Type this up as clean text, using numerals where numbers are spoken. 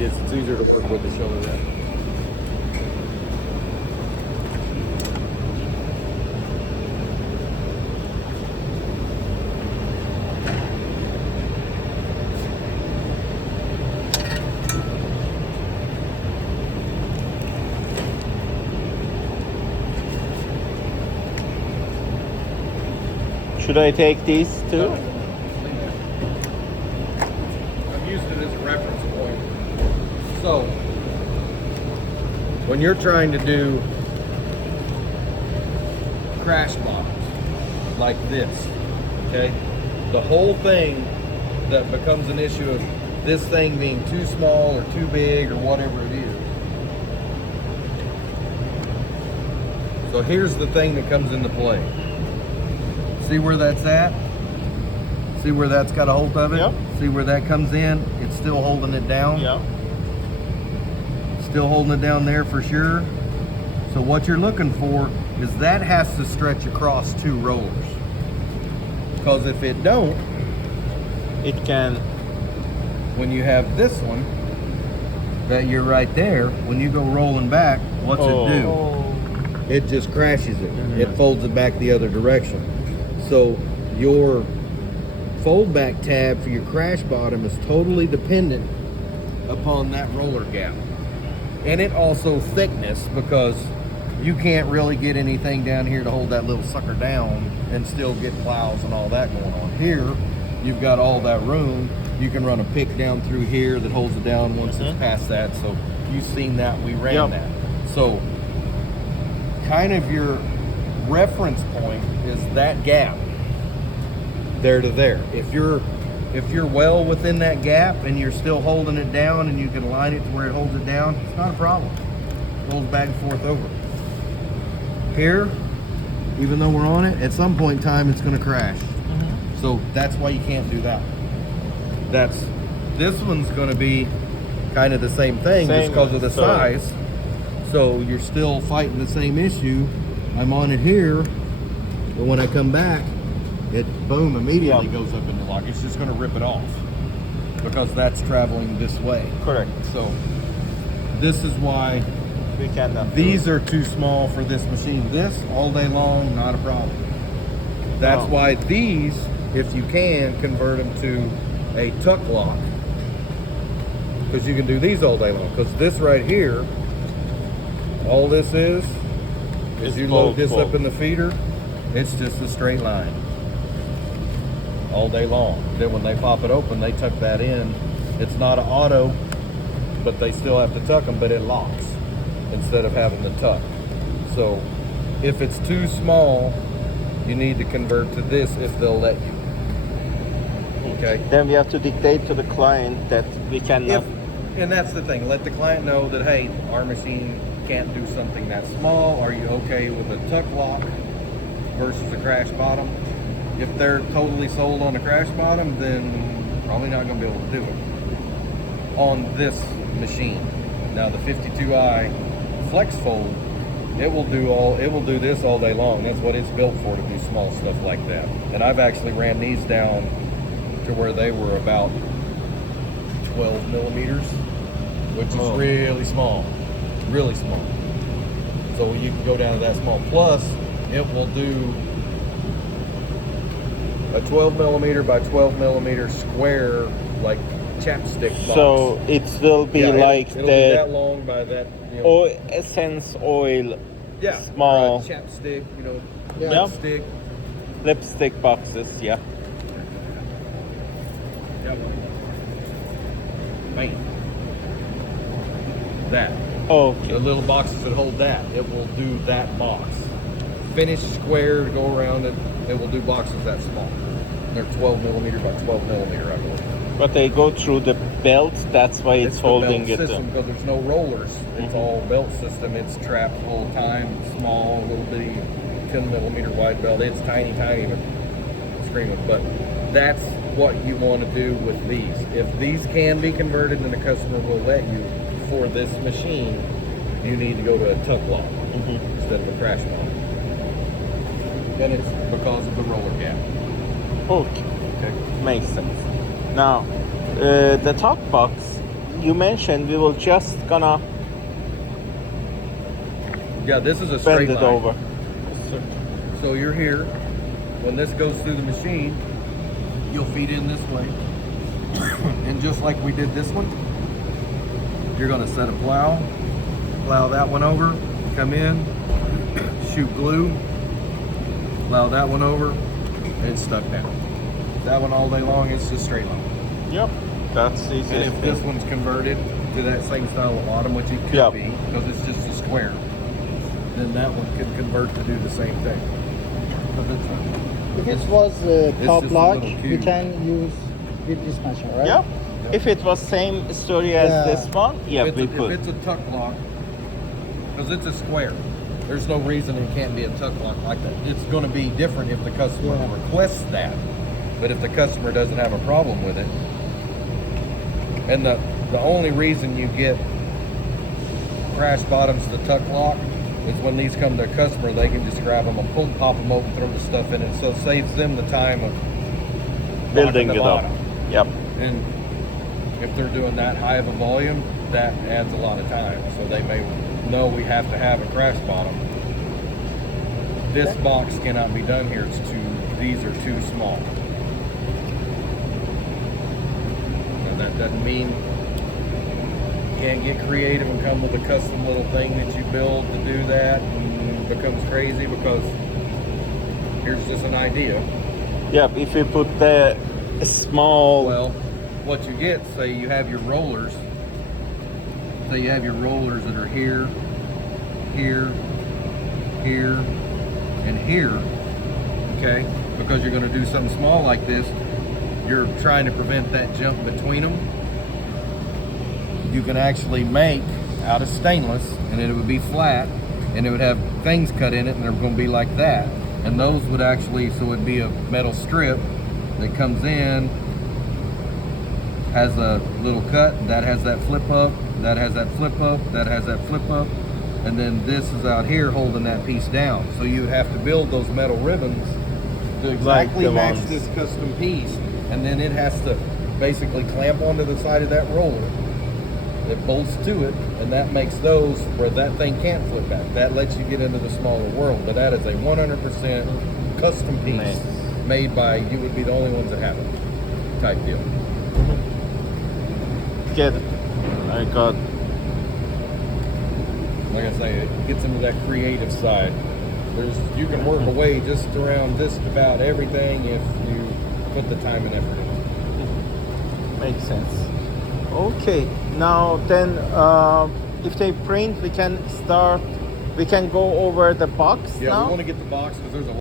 It's easier to work with the shoulder that. Should I take these too? I'm using it as a reference point. So, when you're trying to do crash bottoms like this, okay, the whole thing that becomes an issue of this thing being too small or too big or whatever it is. So here's the thing that comes into play. See where that's at? See where that's got a hold of it? Yep. See where that comes in? It's still holding it down? Yeah. Still holding it down there for sure. So what you're looking for is that has to stretch across two rollers. Because if it don't, It can. when you have this one, that you're right there, when you go rolling back, what's it do? It just crashes it. It folds it back the other direction. So your fold back tab for your crash bottom is totally dependent upon that roller gap. And it also thickness, because you can't really get anything down here to hold that little sucker down and still get plows and all that going on. Here, you've got all that room. You can run a pick down through here that holds it down once it's past that. So you've seen that, we ran that. So kind of your reference point is that gap there to there. If you're well within that gap and you're still holding it down and you can line it to where it holds it down, it's not a problem. It rolls back and forth over. Here, even though we're on it, at some point in time it's going to crash. So that's why you can't do that. This one's going to be kind of the same thing, just because of the size. So you're still fighting the same issue. I'm on it here, but when I come back, it boom immediately goes up in the lock. It's just going to rip it off because that's traveling this way. Correct. So this is why We cannot. these are too small for this machine. This all day long, not a problem. That's why these, if you can, convert them to a tuck lock, because you can do these all day long. Because this right here, all this is you load this up in the feeder, it's just a straight line all day long. Then when they pop it open, they tuck that in. It's not an auto, but they still have to tuck them, but it locks instead of having to tuck. So if it's too small, you need to convert to this if they'll let you. Okay. Then we have to dictate to the client that we cannot. And that's the thing, let the client know that, hey, our machine can't do something that small. Are you okay with a tuck lock versus a crash bottom? If they're totally sold on a crash bottom, then probably not going to be able to do it on this machine. Now the 52i Flex Fold, it will do this all day long. That's what it's built for, to do small stuff like that. And I've actually ran these down to where they were about 12 millimeters, which is really small. Really small. So you can go down to that small. Plus, it will do a 12 millimeter by 12 millimeter square, like chapstick box. So it will be like it'll be that long by that, essence oil, yeah, small chapstick, Yeah. lipstick. lipstick boxes. Yeah. Yep. Man. That. Okay. The little boxes that hold that, it will do that box. Finished square to go around it, it will do boxes that small. They're 12 millimeter by 12 millimeter, I believe. But they go through the belt. That's why it's the holding belt it. system, because there's no rollers. It's all belt system. It's trapped the whole time. Small, little bitty 10 millimeter wide belt. It's tiny, but screaming. But that's what you want to do with these. If these can be converted, then the customer will let you. For this machine, you need to go to a tuck lock instead of a crash lock. And it's because of the roller gap. Okay. Okay. Makes sense. Now, the top box, you mentioned we will just gonna Yeah, this is a straight bend it line. over. So you're here. When this goes through the machine, you'll feed in this way. And just like we did this one, you're gonna set a plow that one over, come in, shoot glue, plow that one over, and it's stuck down. That one all day long, it's just straight line. Yep, that's the And easiest if this thing. one's converted to that same style of bottom, which it could Yep. be, because it's just a square, then that one could convert to do the same thing. 'Cause If it was top just a lock, little we cube. can use with this machine, right? Yep. If it was same story as Yeah. this one, yeah, if we it's, could. if it's a tuck lock, because it's a square, there's no reason it can't be a tuck lock like that. It's going to be different if the customer Yeah. requests that, but if the customer doesn't have a problem with it, and the only reason you get crash bottoms to tuck lock is when these come to a customer, they can just grab them and pull, pop them open, throw the stuff in it, so it saves them the time of Building locking the it up. bottom. Yep. And if they're doing that high of a volume, that adds a lot of time. So they may know we have to have a crash bottom. This box cannot be done here. It's too, these are too small. And that doesn't mean you can't get creative and come with a custom little thing that you build to do that, and it becomes crazy, because here's just an idea. Yep. If you put the small. Well, what you get, say you have your rollers. Say you have your rollers that are here, here, here, and here. Okay? Because you're going to do something small like this, you're trying to prevent that jump between them. You can actually make out of stainless, and it would be flat, and it would have things cut in it, and they're going to be like that. And those would actually, so it'd be a metal strip that comes in, has a little cut, that has that flip up, that has that flip up, that has that flip up, and then this is out here holding that piece down. So you would have to build those metal ribbons to exactly the match ones. this custom piece, and then it has to basically clamp onto the side of that roller that bolts to it, and that makes those where that thing can't flip back. That lets you get into the smaller world, but that is a 100% custom piece Nice. made by, you would be the only ones that have it type deal. Get it. I got. Like I say, it gets into that creative side. You can work away just around just about everything if you put the time and effort in. Makes sense. Okay. Now then, if they print, we can start. We can go over the box Yeah, now. we want to get the box because there's a